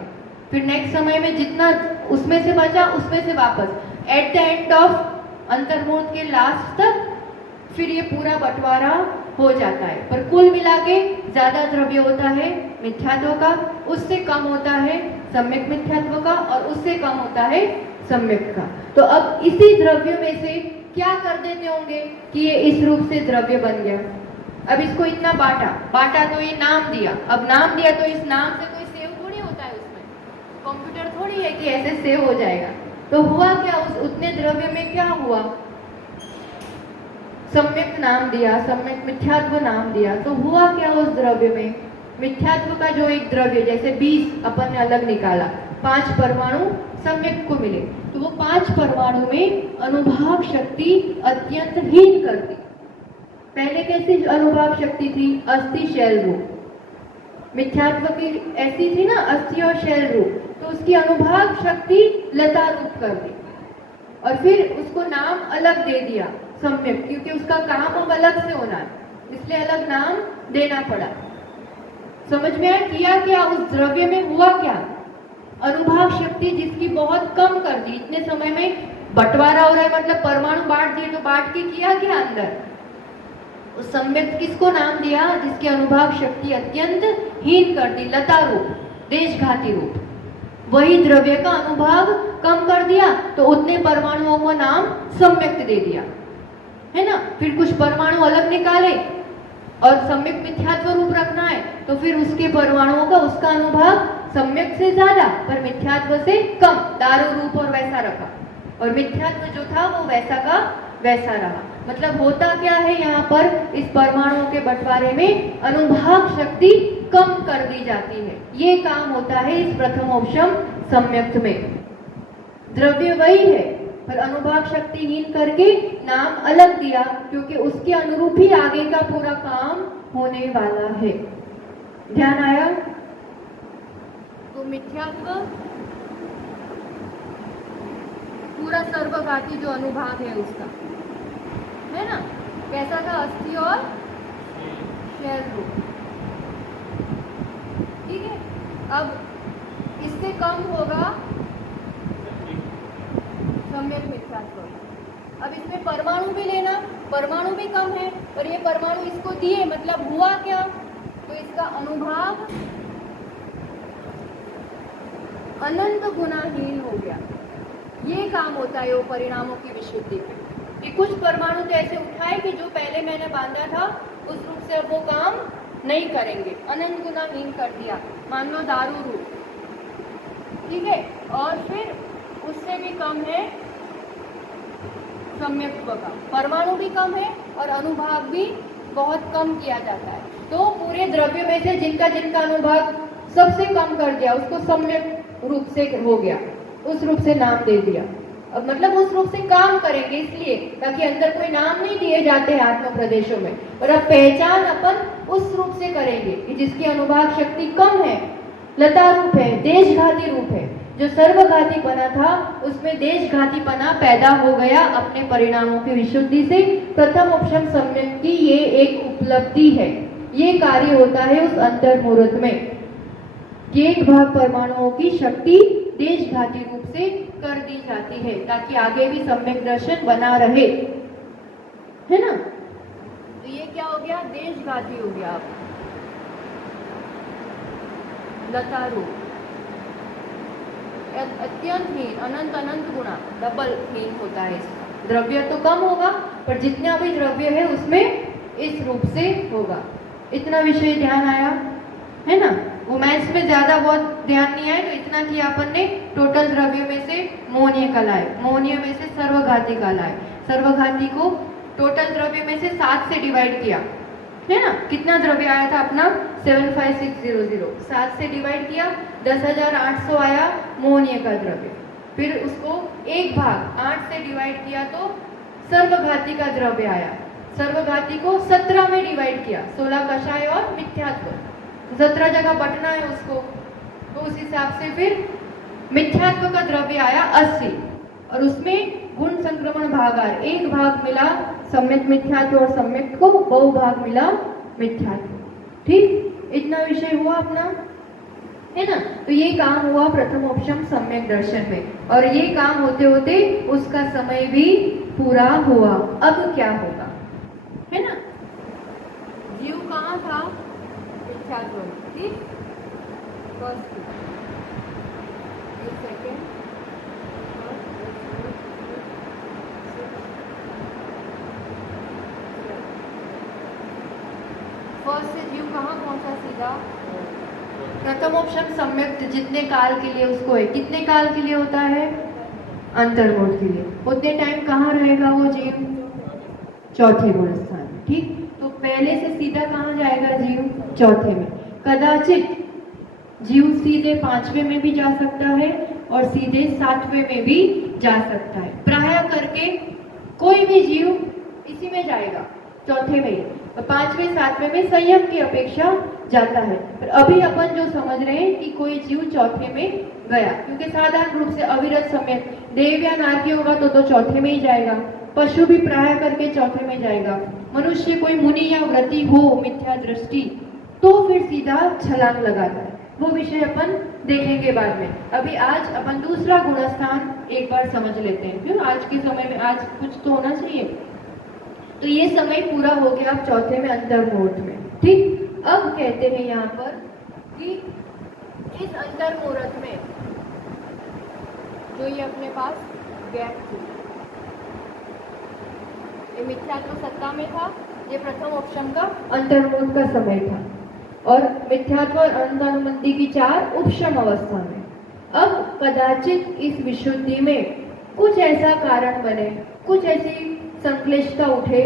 फिर नेक्स्ट समय में जितना उसमें से बचा, उसमें से वापस, एट द एंड ऑफ अंतर्मुहूर्त के लास्ट तक फिर ये पूरा बंटवारा हो जाता है। पर कुल मिला के ज्यादा द्रव्य होता है मिथ्यात्व का, उससे कम होता है सम्यक मिथ्यात्व का, और उससे कम होता है सम्यक का। तो अब इसी द्रव्य में से क्या कर देते होंगे कि ये इस रूप से द्रव्य बन गया। अब इसको इतना बांटा तो ये नाम दिया। अब नाम दिया तो इस नाम से कोई सेव थोड़ी होता है, उसमें कंप्यूटर थोड़ी है कि ऐसे सेव हो जाएगा। तो हुआ क्या, उस उतने द्रव्य में क्या हुआ? सम्यक नाम दिया, सम्यक मिथ्यात्व नाम दिया, तो हुआ क्या उस द्रव्य में? मिथ्यात्व का जो एक द्रव्य, जैसे 20 अपन ने अलग निकाला, 5 परमाणु सम्यक को मिले, तो वो 5 परमाणु में अनुभाग शक्ति अत्यंत हीन कर दी। पहले कैसी अनुभाग शक्ति थी? अस्थि शैल रूप। मिथ्यात्व की ऐसी थी ना, अस्थि और शैल रूप, तो उसकी अनुभाग शक्ति लता रूप कर दी, और फिर उसको नाम अलग दे दिया सम्यक, क्योंकि उसका काम अब अलग से होना है, इसलिए अलग नाम देना पड़ा। समझ में आया किया क्या? उस द्रव्य में हुआ क्या? अनुभाग शक्ति जिसकी बहुत कम कर दी। इतने समय में बंटवारा हो रहा है, मतलब परमाणु बांट दिए, तो बांट के किया क्या अंदर? उस सम्यक किसको नाम दिया? जिसकी अनुभाग शक्ति अत्यंत हीन कर दी, लता रूप, देशघाती रूप। वही द्रव्य का अनुभाग कम कर दिया, तो उतने परमाणुओं को नाम सम्यक दे दिया, है ना। फिर कुछ परमाणु अलग निकाले और सम्यक मिथ्यात्व रूप रखना है, तो फिर उसके परमाणुओं का, उसका अनुभाग सम्यक से ज्यादा पर मिथ्यात्व से कम, दारू रूप और वैसा रखा, और मिथ्यात्व जो था वो वैसा का वैसा रहा। मतलब होता क्या है यहाँ पर, इस परमाणुओं के बंटवारे में अनुभाग शक्ति कम कर दी जाती है। ये काम होता है इस प्रथमोपशम सम्यक्त में। द्रव्य वही है पर अनुभाग शक्तिहीन करके नाम अलग दिया, क्योंकि उसके अनुरूप ही आगे का पूरा काम होने वाला है। ध्यान आया? तो मिथ्यात्व पूरा सर्वघाती जो अनुभाग है उसका, है ना, कैसा था? अस्थि और शैल रूप। ठीक है, अब इससे कम होगा सम्यक मिथ्यात्व। अब इसमें परमाणु भी लेना, परमाणु भी कम है और ये परमाणु इसको दिए, मतलब हुआ क्या? तो इसका अनुभाग अनंत गुणाहीन हो गया। ये काम होता है वो परिणामों की विशुद्धि पे, कि कुछ परमाणु तो ऐसे उठाए कि जो पहले मैंने बांधा था उस रूप से अब वो काम नहीं करेंगे, अनंत गुणाहीन कर दिया। मान लो दारू रूप, ठीक है, और फिर उससे भी कम है सम्यक्त्व का, परमाणु भी कम है और अनुभाग भी बहुत कम किया जाता है। तो पूरे द्रव्य में से जिनका जिनका अनुभाग सबसे कम कर दिया उसको सम्यक रूप से हो गया, उस रूप से नाम दे दिया। अब मतलब उस रूप से काम करेंगे इसलिए ताकि अंदर कोई नाम नहीं दिए जाते हैं आत्म प्रदेशों में, और अब पहचान अपन उस रूप से करेंगे कि जिसकी अनुभाग शक्ति कम है, लता रूप है, देशघाती रूप है। जो सर्वघाती बना था उसमें देशघाती बना पैदा हो गया अपने परिणामों की विशुद्धि से। प्रथम उपशम सम्यक की ये एक उपलब्धि है, ये कार्य होता है उस अंतर्मुहूर्त में कि एक भाग परमाणुओं की शक्ति देशघाती रूप से कर दी जाती है ताकि आगे भी सम्यक दर्शन बना रहे, है ना। तो ये क्या हो गया? देशघाती हो गया। लता रूप अत्यंत हीन, अनंत अनंत गुणा, डबल हीन होता है इसका। द्रव्य तो कम होगा पर जितना भी द्रव्य है उसमें इस रूप से होगा। इतना विषय ध्यान आया है ना। वो मैथ्स में ज्यादा बहुत ध्यान नहीं आया, तो इतना किया अपन ने। टोटल द्रव्य में से मोहनीय का लाए, मोहनीय में से सर्वघाती का लाए, सर्वघाती को टोटल द्रव्य में से 7 से डिवाइड किया, है ना। कितना द्रव्य आया था अपना? 75600। 7 से डिवाइड किया, 10,800 आया मोहनीय का द्रव्य। फिर उसको एक भाग 8 से डिवाइड किया तो सर्वघाती का द्रव्य आया। सर्वघाती को 17 में डिवाइड किया, 16 कषाय और मिथ्यात्व, 17 जगह बटना है उसको, तो उस हिसाब से फिर मिथ्यात्व का द्रव्य आया 80, और उसमें गुण संक्रमण भागार एक भाग मिला सम्यक मिथ्यात्व और सम्यक को बहुभाग मिला मिथ्यात्व। ठीक, इतना विषय हुआ अपना, है ना। तो ये काम हुआ प्रथम उपशम सम्यक दर्शन में, और ये काम होते होते उसका समय भी पूरा हुआ। अब क्या होगा, है ना। जीव कहाँ था? मिथ्यात्व। ठीक, फर्स्ट सेकेंड फर्स्ट से जीव कहाँ पहुंचा? सीधा प्रथमोपशम सम्यक जितने काल के लिए उसको है। कितने काल के लिए होता है? अंतर्मुहूर्त के लिए। उतने टाइम कहाँ रहेगा वो जीव? चौथे गुण स्थान। ठीक, तो पहले से सीधा कहाँ जाएगा जीव? चौथे में। कदाचित जीव सीधे 5वें में भी जा सकता है और सीधे 7वें में भी जा सकता है। प्राय करके कोई भी जीव इसी में जाएगा, चौथे में ही। 5वें 7वें में संयम की अपेक्षा जाता है। पर अभी अपन जो समझ रहे हैं कि कोई जीव चौथे में गया, क्योंकि साधारण रूप से अविरत समय देव या नारकी होगा तो चौथे में ही जाएगा। पशु भी प्राय करके चौथे में जाएगा। मनुष्य कोई मुनि या व्रती हो मिथ्या दृष्टि तो फिर सीधा छलांग लगाता है। वो विषय अपन देखेंगे बाद में। अभी आज अपन दूसरा गुणस्थान एक बार समझ लेते हैं, क्यों आज के समय में आज कुछ तो होना चाहिए। तो ये समय पूरा हो गया अब चौथे में अंतर्मुहूर्त में। ठीक, अब कहते हैं यहाँ पर कि इस अंतर्मुहूर्त में जो ये अपने पास गैप थी, ये मिथ्यात्व सत्ता में था, ये प्रथम उपशम का अंतर्मुहूर्त का समय था, और मिथ्यात्व और अनंतानुबंधी की 4 उपशम अवस्था में। अब कदाचित इस विशुद्धि में कुछ ऐसा कारण बने, कुछ ऐसी संक्लिष्टता उठे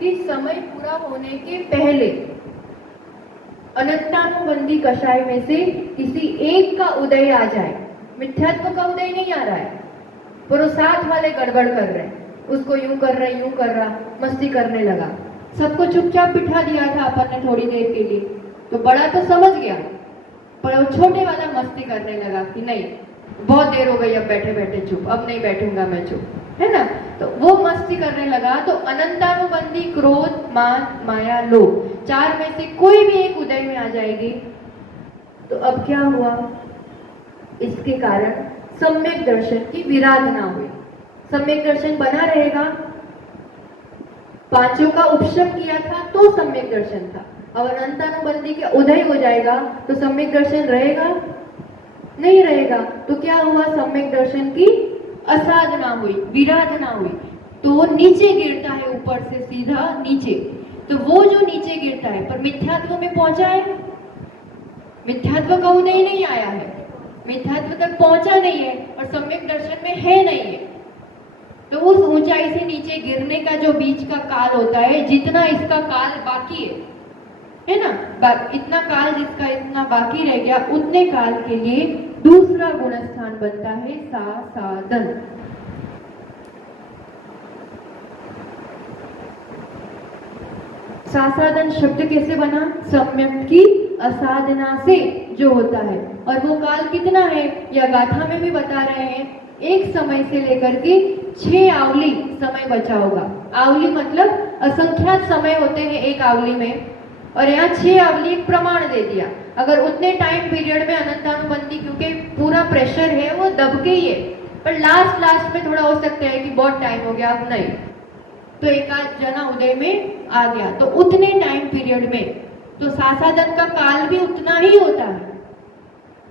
कि समय पूरा होने के पहले अनंतानुबंधी कषाय में से किसी एक का उदय आ जाए। मिथ्यात्व का उदय नहीं आ रहा है, पर वो साथ वाले गड़बड़ कर रहे हैं, उसको यूं कर रहे, यूं कर रहा, मस्ती करने लगा। सबको चुपचाप बिठा दिया था अपन ने थोड़ी देर के लिए, तो बड़ा तो समझ गया, पर वो छोटे वाला मस्ती करने लगा कि नहीं बहुत देर हो गई, अब बैठे बैठे चुप, अब नहीं बैठूंगा मैं चुप। है ना। तो वो मस्ती करने लगा तो अनंतानुबंधी क्रोध मान माया लोभ 4 में से कोई भी एक उदय में आ जाएगी। तो अब क्या हुआ, इसके कारण सम्यक दर्शन की विराधना हुई। सम्यक दर्शन बना रहेगा, पांचों का उपशम किया था तो सम्यक दर्शन था। अब अनंतानुबंधी के उदय हो जाएगा तो सम्यक दर्शन रहेगा नहीं रहेगा। तो क्या हुआ, सम्यक दर्शन की असाधना हुई, विराधना हुई। तो वो नीचे गिरता है, ऊपर से सीधा नीचे। तो वो जो नीचे गिरता है पर मिथ्यात्व में पहुंचा है, मिथ्यात्व का उदय नहीं आया है, मिथ्यात्व तक पहुंचा नहीं है और सम्यक दर्शन में है नहीं है। तो उस ऊंचाई से नीचे गिरने का जो बीच का काल होता है, जितना इसका काल बाकी है ना, इतना काल जिसका इतना बाकी रह गया, उतने काल के लिए दूसरा गुणस्थान बनता है सासादन। सासादन शब्द कैसे बना, सम्यक की असाधना से जो होता है। और वो काल कितना है, या गाथा में भी बता रहे हैं, एक समय से लेकर के 6 आवली समय बचा होगा। आवली मतलब असंख्यात समय होते हैं एक आवली में, और यहाँ 6 आवली एक प्रमाण दे दिया। अगर उतने टाइम पीरियड में अनंतानुबंधी, क्योंकि पूरा प्रेशर है वो दब के ही है, पर लास्ट में थोड़ा हो सकता है कि बहुत टाइम हो गया, अब नहीं, तो एक आध जना उदय में आ गया। तो उतने टाइम पीरियड में तो सासादन का काल भी उतना ही होता है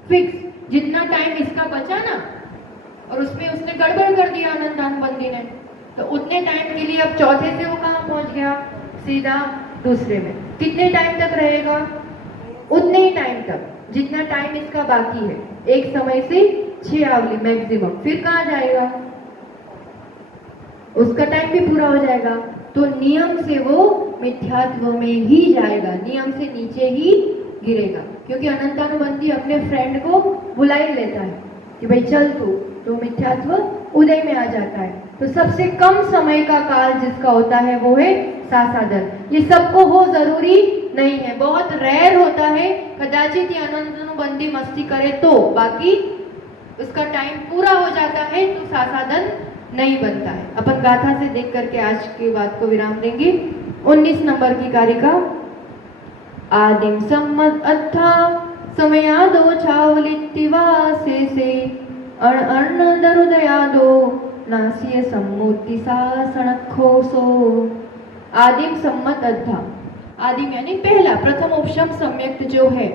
फिक्स, जितना टाइम इसका बचा ना, और उसमें उसने गड़बड़ कर दिया अनंतानुबंधी ने, तो उतने टाइम के लिए अब चौथे से वो कहाँ पहुंच गया, सीधा दूसरे में। कितने टाइम तक रहेगा, उतने ही टाइम तक जितना टाइम इसका बाकी है, एक समय से 6 आवली मैक्सिमम। फिर कहाँ जाएगा, उसका टाइम भी पूरा हो जाएगा। तो नियम से वो मिथ्यात्व में ही जाएगा, नियम से नीचे ही गिरेगा, क्योंकि अनंतानुबंधी अपने फ्रेंड को बुला ही लेता है कि भाई चल तू, तो मिथ्यात्व उदय में आ जाता है। तो सबसे कम समय का काल जिसका होता है वो है सासादन। ये सबको हो जरूरी नहीं है, बहुत रेयर होता है, कदाचित ये अनंतानुबंधी मस्ती करे तो, बाकी उसका टाइम पूरा हो जाता है तो सासादन नहीं बनता है। अपन गाथा से देख करके आज की बात को विराम देंगे। 19 नंबर की कारिका, आदिम सम्मत अथा समयादो छावलित्तिवासे से अर्ण दरुदयादो नासिय सम्मूर्ति सासणखोसो। आदिम सम्मत अद्धा, आदिम यानी पहला, प्रथम उपशम सम्यक्त जो है,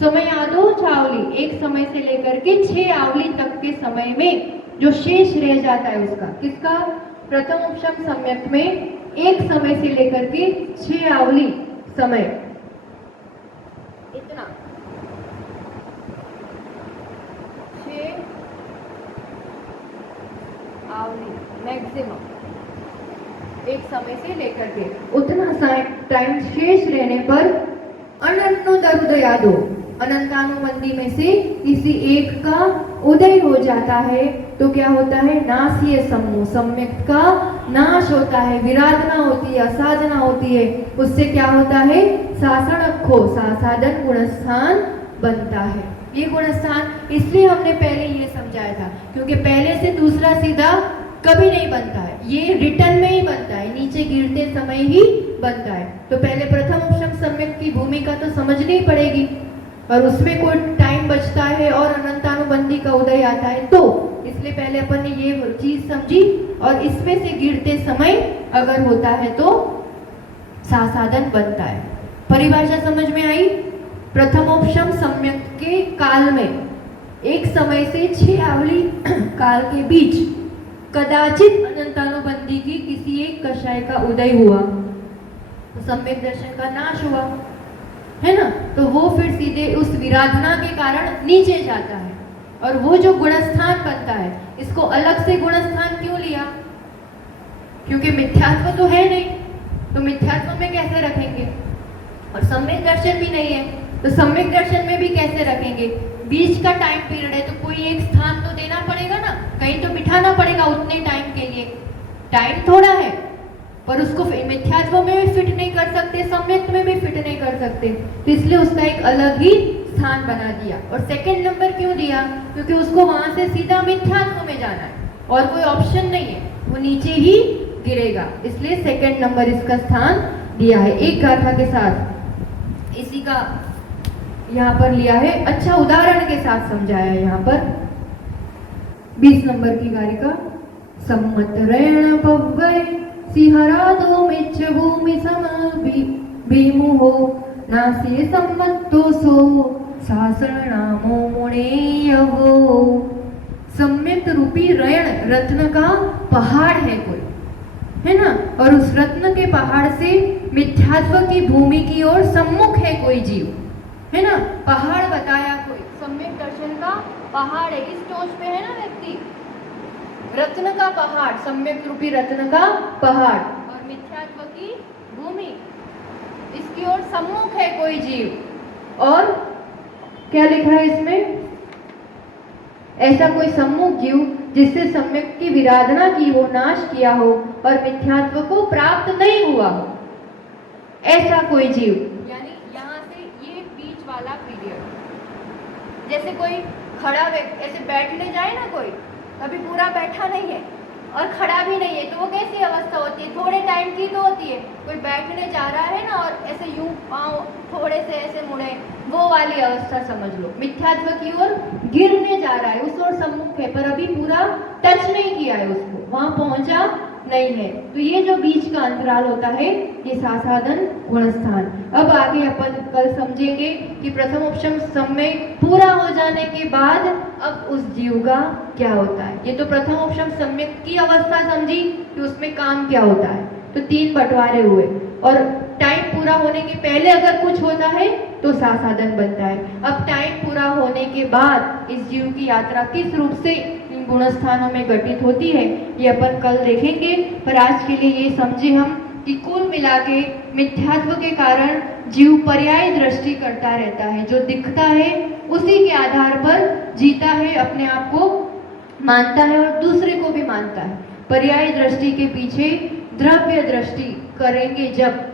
समयादो चावली, एक समय से लेकर के 6 आवली तक के समय में जो शेष रह जाता है उसका, किसका, प्रथम उपशम सम्यक में एक समय से लेकर के 6 आवली समय, इतना 6 आवली मैक्सिमम एक समय से लेकर के उतना टाइम शेष रहने पर अनन्नो दरुदयादो, अनंतानुबंधी में से किसी एक का उदय हो जाता है तो क्या होता है, नासीय सम्मूह, सम्यक का नाश होता है, विराधना होती है, असाधना होती है। उससे क्या होता है, सासणखो, सासादन गुणस्थान बनता है। ये गुणस्थान इसलिए हमने पहले ये समझाया था, क्योंकि पहले से दूसरा सीधा कभी नहीं बनता है, ये रिटर्न में ही बनता है, नीचे गिरते समय ही बनता है। तो पहले प्रथम उपशम सम्यक की भूमिका तो समझनी पड़ेगी, और उसमें कोई टाइम बचता है और अनंतानुबंधी का उदय आता है, तो इसलिए पहले अपन ने ये चीज समझी, और इसमें से गिरते समय अगर होता है तो सासादन बनता है। परिभाषा समझ में आई। प्रथमोपशम सम्यक के काल में एक समय से 6 आवली काल के बीच कदाचित अनंतानुबंधी की किसी एक कषाय का उदय हुआ तो सम्यक दर्शन का नाश हुआ, है ना। तो वो फिर सीधे उस विराधना के कारण नीचे जाता है, और वो जो गुणस्थान बनता है, इसको अलग से गुणस्थान क्यों लिया, क्योंकि मिथ्यात्व तो है नहीं, तो मिथ्यात्व में कैसे रखेंगे, और सम्यक दर्शन भी नहीं है, तो सम्यक दर्शन में भी कैसे रखेंगे। बीच का टाइम पीरियड है तो कोई एक स्थान तो देना पड़ेगा ना, कहीं तो बिठाना पड़ेगा उतने टाइम के लिए। टाइम थोड़ा है पर उसको मिथ्यात्व में भी फिट नहीं कर सकते, सम्यक में भी फिट नहीं कर सकते, तो इसलिए उसका एक अलग ही स्थान बना दिया। और सेकंड नंबर क्यों दिया, क्योंकि उसको वहां से सीधा मिथ्यात्व में जाना है, और कोई ऑप्शन नहीं है, वो नीचे ही गिरेगा, इसलिए सेकंड नंबर इसका स्थान दिया है। एक गाथा के साथ इसी का यहाँ पर लिया है, अच्छा उदाहरण के साथ समझाया है यहाँ पर। 20 नंबर की गारिका। सम्मत ऋण पव्वय सिंहरादो मिच्छ भूमि सम भीमुहो नासिये सम्मतो सो शासनामो मुणेयवो। सम्यक रूपी ऋण रत्न का पहाड़ है कोई, है ना, और उस रत्न के पहाड़ से मिथ्यात्व की भूमि की ओर सम्मुख है कोई जीव, है ना। पहाड़ बताया कोई, सम्यक दर्शन का पहाड़ है, इस टोच पे है ना व्यक्ति, रत्न का पहाड़, सम्यक रूपी रत्न का पहाड़ और मिथ्यात्व की भूमि, इसकी ओर सम्मुख है कोई जीव। और क्या लिखा है इसमें, ऐसा कोई सम्मुख जीव जिससे सम्यक की विराधना की हो, नाश किया हो और मिथ्यात्व को प्राप्त नहीं हुआ हो, ऐसा कोई जीव। यानी यहाँ से ये बीच वाला पीरियड, जैसे कोई खड़ा व्यक्ति ऐसे बैठने जाए ना, कोई अभी पूरा बैठा नहीं है और खड़ा भी नहीं है, तो वो कैसी अवस्था होती है, थोड़े टाइम की तो होती है। कोई बैठने जा रहा है ना और ऐसे यूं पाँव थोड़े से ऐसे मुड़े, वो वाली अवस्था समझ लो। मिथ्यात्व की ओर गिरने जा रहा है, उस ओर सम्मुख है, पर अभी पूरा टच नहीं किया है उसको, वहां पहुंचा नहीं है। तो ये जो बीच का अंतराल होता है, ये सासाधन गुणस्थान। अब आगे अपन कल समझेंगे कि प्रथम उपशम समय पूरा हो जाने के बाद अब उस जीव का क्या होता है। ये तो प्रथम उपशम सम्यक की अवस्था समझी कि उसमें काम क्या होता है, तो 3 बंटवारे हुए, और टाइम पूरा होने के पहले अगर कुछ होता है तो सासाधन बनता है। अब टाइम पूरा होने के बाद इस जीव की यात्रा किस रूप से इन गुणस्थानों में घटित होती है, ये अपन कल देखेंगे। पर आज के लिए ये समझे हम कि कुल मिला के मिथ्यात्व के कारण जीव पर्याय दृष्टि करता रहता है, जो दिखता है उसी के आधार पर जीता है, अपने आप को मानता है और दूसरे को भी मानता है। पर्याय दृष्टि के पीछे द्रव्य दृष्टि करेंगे जब।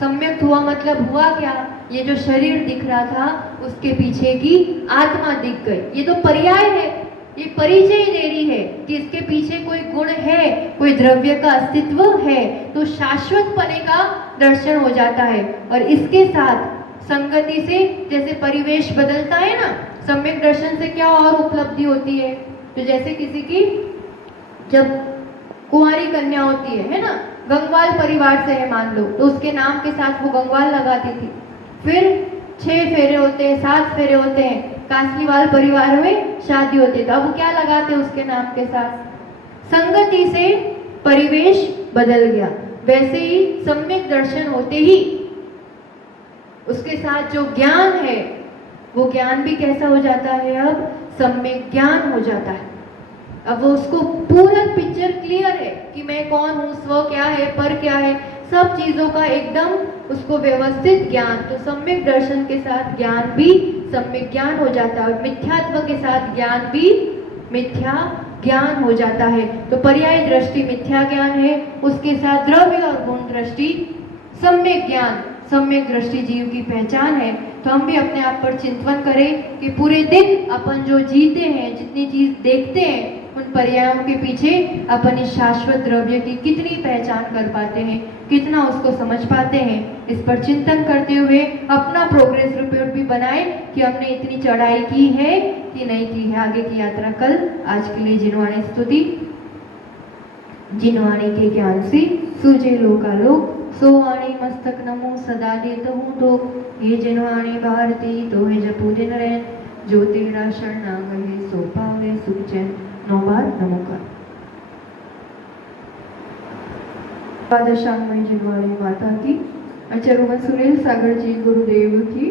सम्यक हुआ मतलब हुआ क्या, ये जो शरीर दिख रहा था उसके पीछे की आत्मा दिख गई, ये तो पर्याय है, ये परिचय ही दे रही है कि इसके पीछे कोई गुण है, कोई द्रव्य का अस्तित्व है, तो शाश्वत पने का दर्शन हो जाता है। और इसके साथ संगति से जैसे परिवेश बदलता है ना, सम्यक दर्शन से क्या और उपलब्धि होती है, तो जैसे किसी की जब कुंवारी कन्या होती है ना, गंगवाल परिवार से है मान लो, तो उसके नाम के साथ वो गंगवाल लगाती थी। फिर 6 फेरे होते हैं, 7 फेरे होते हैं, कासलीवाल परिवार में शादी होती है, तो अब क्या लगाते हैं उसके नाम के साथ, संगति से परिवेश बदल गया। वैसे ही सम्यक दर्शन होते ही उसके साथ जो ज्ञान है, वो ज्ञान भी कैसा हो जाता है, अब सम्यक ज्ञान हो जाता है। अब वो उसको पूरा पिक्चर क्लियर है कि मैं कौन हूँ, स्व क्या है, पर क्या है, सब चीजों का एकदम उसको व्यवस्थित ज्ञान। तो सम्यक दर्शन के साथ ज्ञान भी सम्यक ज्ञान हो जाता है और मिथ्यात्व के साथ ज्ञान भी मिथ्या ज्ञान हो जाता है। तो पर्याय दृष्टि मिथ्या ज्ञान है, उसके साथ द्रव्य और गुण दृष्टि सम्यक ज्ञान, सम्यक दृष्टि जीव की पहचान है। तो हम भी अपने आप पर चिंतन करें कि पूरे दिन अपन जो जीते हैं, जितनी चीज देखते हैं, उन पर्यायों के पीछे अपन इस शाश्वत द्रव्य की कितनी पहचान कर पाते हैं, कितना उसको समझ पाते हैं। इस पर चिंतन करते हुए अपना प्रोग्रेस रिपोर्ट भी बनाए कि हमने इतनी चढ़ाई की है कि नहीं की है। आगे की यात्रा कल। आज के लिए जिनवाणी स्तुति। जिनवाणी के ज्ञान से सूझे लोकालोक, सो वाणी मस्तक नमो सदा देत हूँ तो। ये जिनवाणी भारती तो है जपू दिन रैन, जो तेरा शरणागत सो पावे सुख चैन। 9 बार नमोकार। द्वादशांगमयी जिनवाणी माता की, आचार्य सुनील सागर जी गुरुदेव की।